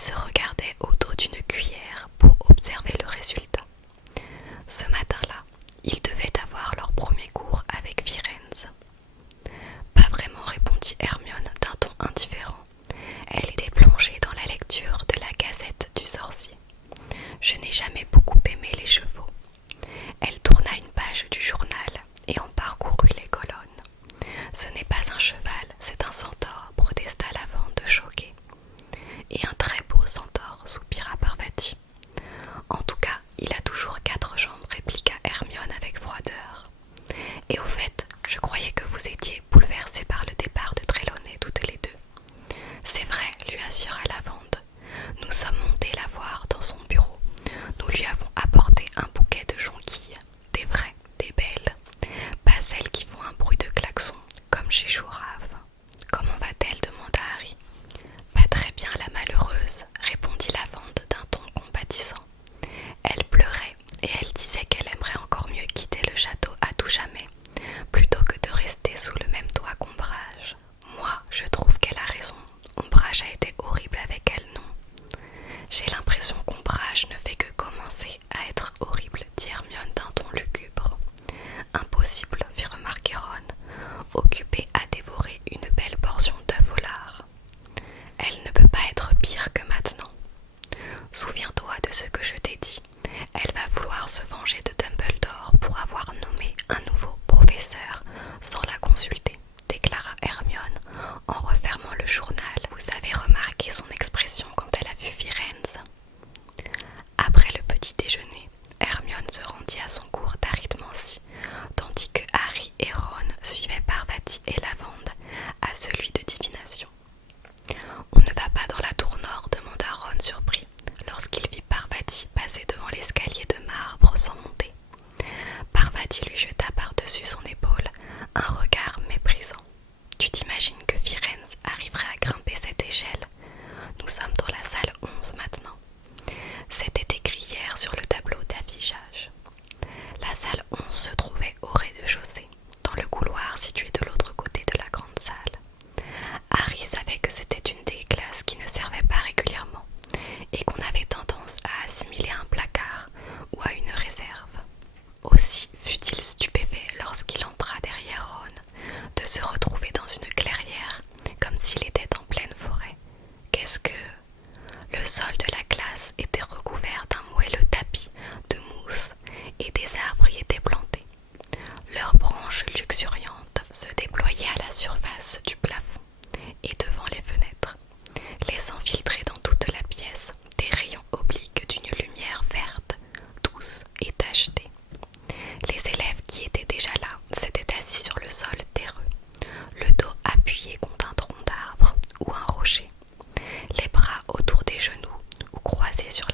se regardait au dos d'une cuillère pour observer le résultat. Ce matin-là, ils devaient avoir leur premier cours avec Firenze. Pas vraiment, répondit Hermione d'un ton indifférent. Elle était plongée dans la lecture de la Gazette du Sorcier. Je n'ai jamais beaucoup aimé les chevaux. Elle tourna une page du journal et en parcourut les colonnes. Ce n'est pas un cheval, c'est un centaure, protesta Lavande choquée. Et un très beau centaure, soupira Parvati. En tout cas, il a toujours 4 jambes, répliqua Hermione avec froideur. Et au fait, je croyais que vous étiez bouleversés par le départ de Trelawney toutes les deux. C'est vrai, lui assura Lavande. Nous sommes montés la voir dans son bureau. Nous lui avons apporté un bouquet de jonquilles, des vraies, des belles, pas celles qui font un bruit de klaxon, comme chez Chourave. Comment va-t-elle demanda Harry. Pas très bien la malheureuse, répondit Lavande d'un ton compatissant. Elle pleurait et elle disait qu'elle aimerait encore mieux quitter le château à tout jamais, plutôt que de rester sous le même toit qu'Ombrage. Moi, je trouve qu'elle a raison. Ombrage a été horrible avec elle, non? J'ai l'impression qu'Ombrage ne fait que commencer à être horrible, dit Hermione d'un ton lugubre. Impossible, fit remarquer Ron, occupé à dévorer une belle portion d'œuf au lard. Elle ne peut pas être pire que maintenant. Souviens-toi de ce que je t'ai dit. Elle va vouloir se venger de Dumbledore pour avoir nommé un nouveau professeur sans la consulter, déclara Hermione en refermant le journal. Vous avez remarqué son expression quand elle a vu Firenze. Après le petit déjeuner, Hermione se rendit à son cours d'arithmancie, tandis que Harry et Ron suivaient Parvati et Lavande à celui de divination. On ne va pas dans la tour nord, demanda Ron surpris, lorsqu'il vit Parvati passer devant l'escalier de marbre sans monter. Parvati lui jeta par-dessus son épaule un regard méprisant. Tu t'imagines que Firenze arriverait à grimper cette échelle? Nous sommes dans la salle 11 maintenant. C'était écrit hier sur le tableau d'affichage. La salle 11 se trouvait au rez-de-chaussée, dans le couloir situé de l'autre côté de la grande salle. Harry savait que c'était une des classes qui ne servait pas régulièrement et qu'on avait tendance à assimiler à un placard ou à une réserve. Aussi fut-il stupéfait lorsqu'il entra derrière Ron de se retrouver dans une clairière comme s'il était en pleine forêt. Qu'est-ce que... Le sol de la classe était recouvert d'un moelleux tapis de mousse et des arbres y étaient plantés. Leurs branches luxuriantes se déployaient à la surface du plafond et devant les fenêtres, laissant filtrer dans toute la pièce des rayons obliques d'une lumière verte, douce et tachetée. Les élèves qui étaient déjà là s'étaient assis sur le sol terreux, le dos appuyé contre un tronc d'arbre ou un rocher, les bras autour des genoux ou croisés sur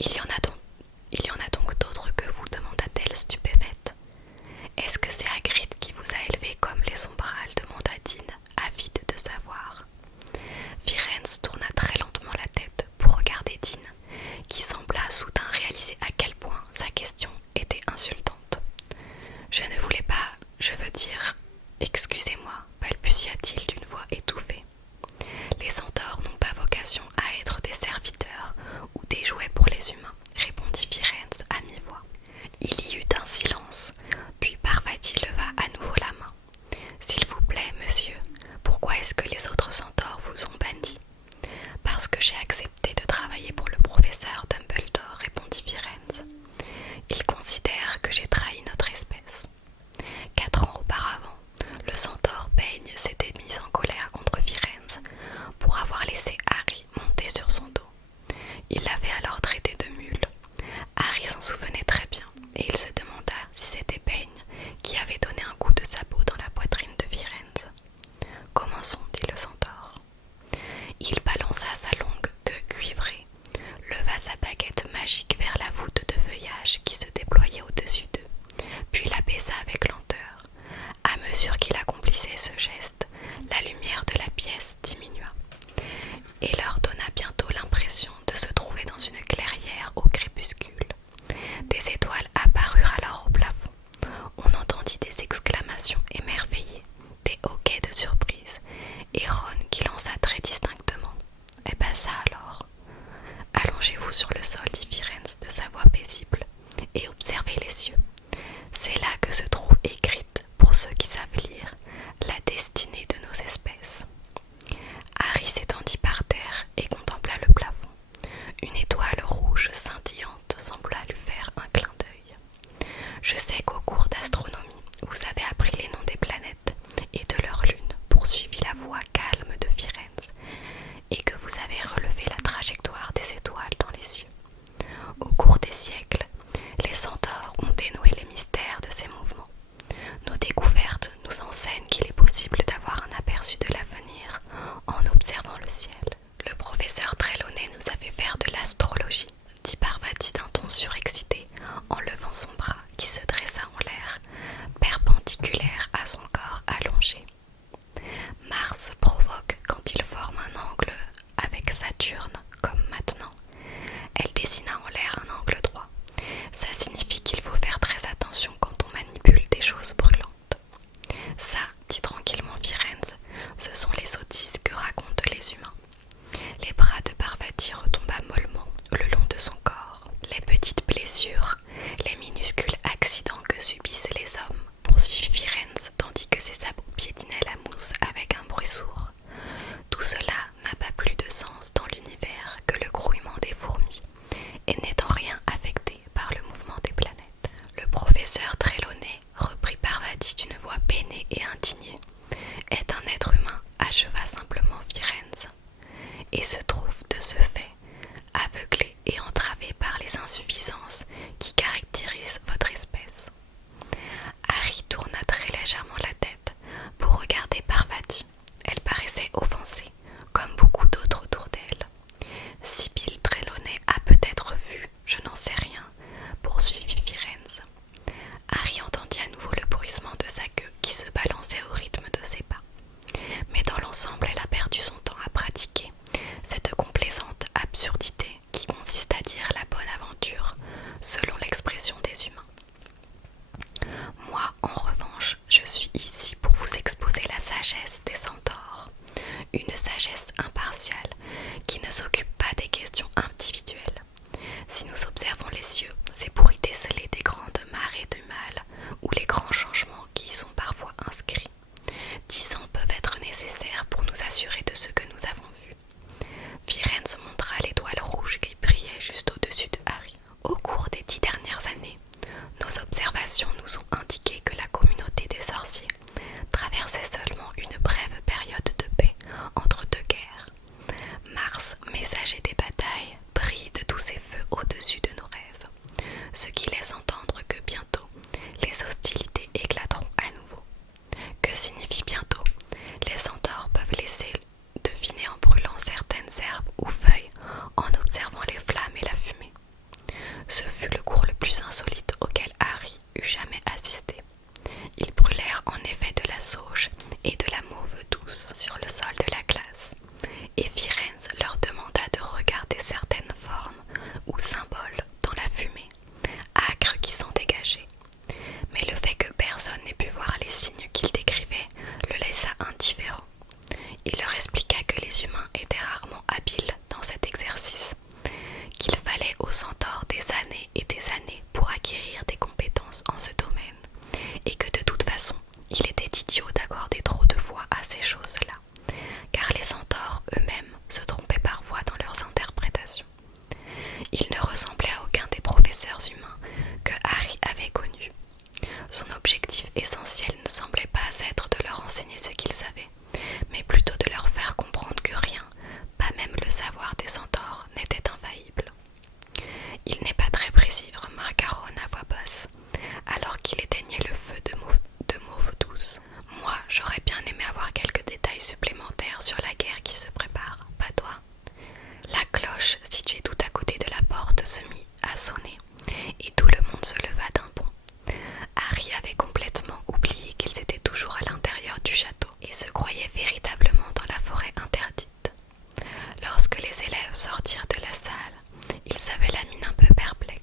Il y en a donc d'autres que vous, demanda-t-elle stupéfaite. Est-ce que c'est Hagrid qui vous a élevé comme les sombrales, demanda Dean, avide de savoir. Firenze tourna très lentement la tête pour regarder Dean, qui sembla soudain réaliser à quel point sa question était insultante. Je ne voulais pas, je veux dire, excusez-moi, balbutia-t-il d'une voix étouffée. Les centaures n'ont pas vocation à être des serviteurs ou des jouets pour les humains, répondit Firenze à mi-voix. Il y eut un silence, puis Parvati leva à nouveau la main. S'il vous plaît, monsieur, pourquoi est-ce que les autres centaures vous ont banni? Parce que j'ai accepté de travailler pour le professeur Dumbledore, répondit Firenze. Il considère que j'ai trahi notre espèce. 4 ans auparavant, le centaure Peigne s'était mis en colère contre Firenze pour avoir laissé Harry monter sur son dos. Il l'avait alors traité de mule. Harry s'en souvenait très bien et il se demanda si c'était Peigne qui avait donné un coup de sabot dans la poitrine de Firenze. Commençons, dit le centaure. Il balança sa longue queue cuivrée, leva sa baguette magique vers la voûte de feuillage qui se déployait au-dessus d'eux, puis la baissa avec lenteur. À mesure qu'il accomplissait ce geste, la lumière de la pièce diminua et leur donna bientôt l'impression de se trouver dans une clairière au crépuscule. Des étoiles apparurent alors au plafond. On entendit des exclamations émerveillées, des hoquets de surprise, et Ron qui lança très distinctement: « Eh ben ça alors !» Allongez-vous sur le sol, dit Firenze de sa voix paisible, et observez les cieux. C'est là que se trouve écrite, pour ceux qui savent lire, la destinée de nos espèces. Harry s'étendit par terre et contempla le plafond. Une étoile rouge scintillante sembla lui faire un clin d'œil. Je sais qu'au cours d'astronomie, vous avez appris les noms des planètes et de leurs lunes, poursuivit la voix calme de Firenze, et que vous avez relevé la trajectoire des étoiles dans les cieux. Au cours des siècles, les centaures ont dénoué les mystères de ces mouvements. Nos découvertes nous enseignent qu'il est possible d'avoir un aperçu de l'avenir en observant le ciel. Le professeur Trelawney nous a fait faire de l'astrologie, dit Parvati d'un ton surexcité en levant son bras qui se dressa en l'air, perpendiculaire à son corps allongé. Mars provoque quand il forme un angle avec Saturne, comme maintenant. Elle dessina en l'air un angle droit. Ça signifie qu'il faut faire très attention quand on manipule des choses brûlantes. Ça, dit tranquillement Firenze, ce sont les sottises que racontent les humains. Les bras de Parvati retomba mollement le long de son corps. Les petites blessures, les minuscules accidents que subissent les hommes, poursuivit Firenze tandis que ses sabots piétinaient la mousse avec un bruit sourd. Tout cela n'a pas plus de sens dans l'univers que le grouillement des fourmis et n'est en rien affecté par le mouvement des planètes. Le professeur Trelawney, reprit Parvati d'une voix peinée et indignée, est un être humain, acheva simplement Firenze, et se trouve de ce fait aveuglé et entravé par les insuffisances qui caractérisent votre espèce. Harry tourna très légèrement la tête pour regarder Parvati. Elle paraissait offensée, comme beaucoup d'autres autour d'elle. Sibylle Trelawney a peut-être vu, je n'en sais rien, poursuivit Firenze. Harry entendit à nouveau le bruissement de sa queue qui se balançait au rythme de ses pas. Mais dans l'ensemble, elle a perdu son temps à pratiquer cette complaisante absurdité qui consiste à dire la bonne aventure, selon l'expression des humains. Moi, en revanche, je suis ici pour vous exposer la sagesse des centaures, une sagesse impartiale qui ne s'occupe pas des questions individuelles. Si nous observons les cieux, c'est pour y déceler des grandes marées du mal ou les grands changements qui y sont parfois inscrits. 10 ans peuvent être nécessaires pour nous assurer de ce que nous avons vu. Firenze montra l'étoile rouge qui brillait juste au-dessus de Harry. Au cours des 10 dernières années, nos observations nous ont indiqué que la communauté des sorciers traversait seulement une brève période de paix entre deux guerres. Mars, messager des batailles, brille de tous ses feux au-dessus de nos rêves. Ce Il n'est pas très précis, remarqua Ron à voix basse, alors qu'il éteignait le feu de mauve douce. Moi, j'aurais bien aimé avoir quelques détails supplémentaires sur la guerre qui se prépare, pas toi. La cloche, située tout à côté de la porte, se mit à sonner, et tout le monde se leva d'un bond. Harry avait complètement oublié qu'ils étaient toujours à l'intérieur du château et se croyait véritablement dans la forêt interdite. Lorsque les élèves sortirent de la salle, ils avaient la mine un peu perplexe.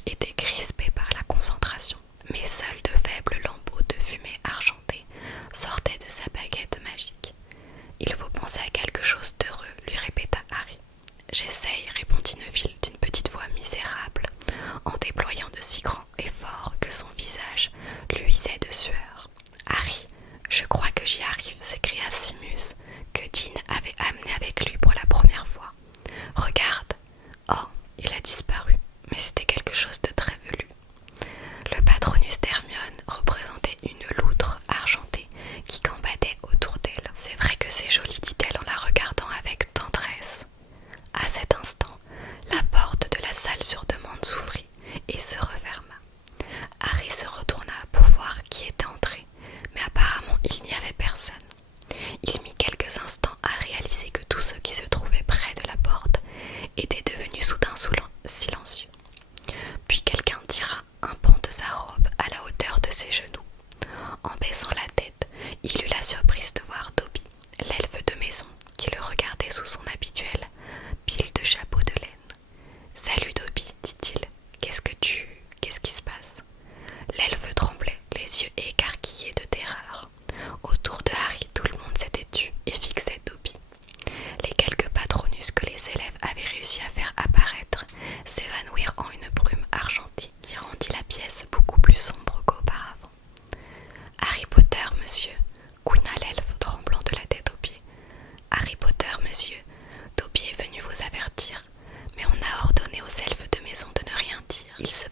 visage était crispé par la concentration, mais seuls de faibles lambeaux de fumée argentée sortaient de sa baguette magique. Il faut penser à quelque chose d'heureux, lui répéta Harry. J'essaye, répondit Neville d'une petite voix misérable, en déployant de si grands efforts que son visage luisait de sueur. Harry, je crois que j'y arrive, s'écria Simus, que Dean avait amené avec lui pour la première fois. Regarde. Oh, il a disparu, mais c'était quelque chose de très velu. Le patronus d'Hermione représentait une loutre argentée qui gambadait autour d'elle. C'est vrai que c'est joli, dit-elle en la regardant avec tendresse. À cet instant, la porte de la salle sur demande s'ouvrit et se referma. Harry se retourna pour voir qui était entré, mais apparemment il n'y avait personne. Il mit quelques instants à réaliser que tous ceux qui se trouvaient près de la porte étaient devenus soudain silencieux. Puis quelqu'un tira un pan de sa robe à la hauteur de ses genoux. En baissant la tête, il eut la surprise de voir Dobby, l'elfe de maison, qui le regardait sous son habituel pile de chapeaux de laine. « Salut Dobby, dit-il. Qu'est-ce qui se passe ?» L'elfe tremblait, les yeux écarquillés de terreur. Autour de Harry, tout le monde s'était tu et fixait Dobby. Les quelques patronus que les élèves avaient réussi à faire apparaître s'évanouirent en une brume argentée qui rendit la pièce beaucoup plus sombre qu'auparavant. « Harry Potter, monsieur !» couina l'elfe, tremblant de la tête aux pieds. « Harry Potter, monsieur, Dobby est venu vous avertir, mais on a ordonné aux elfes de maison de ne rien dire. » Il se